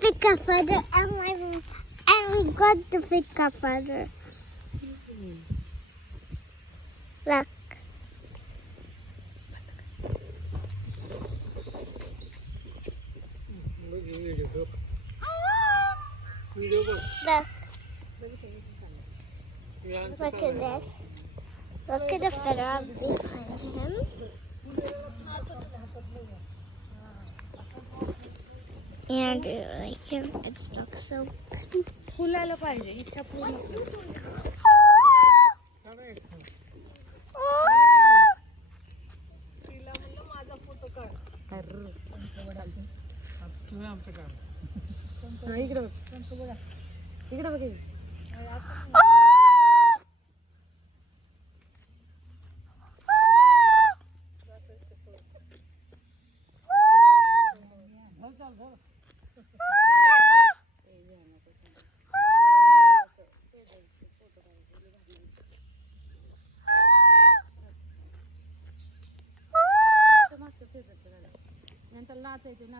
the big father and we got the big father. Look. Look. Look at this. Look at the feather behind him. And like him, it's stuck so. फुलाला पाहिजे इच्छा पूर्ण कर. तिला म्हणलं माझा photo काढ. इकडे बघ इकडे बघ. नंतर नाचायचं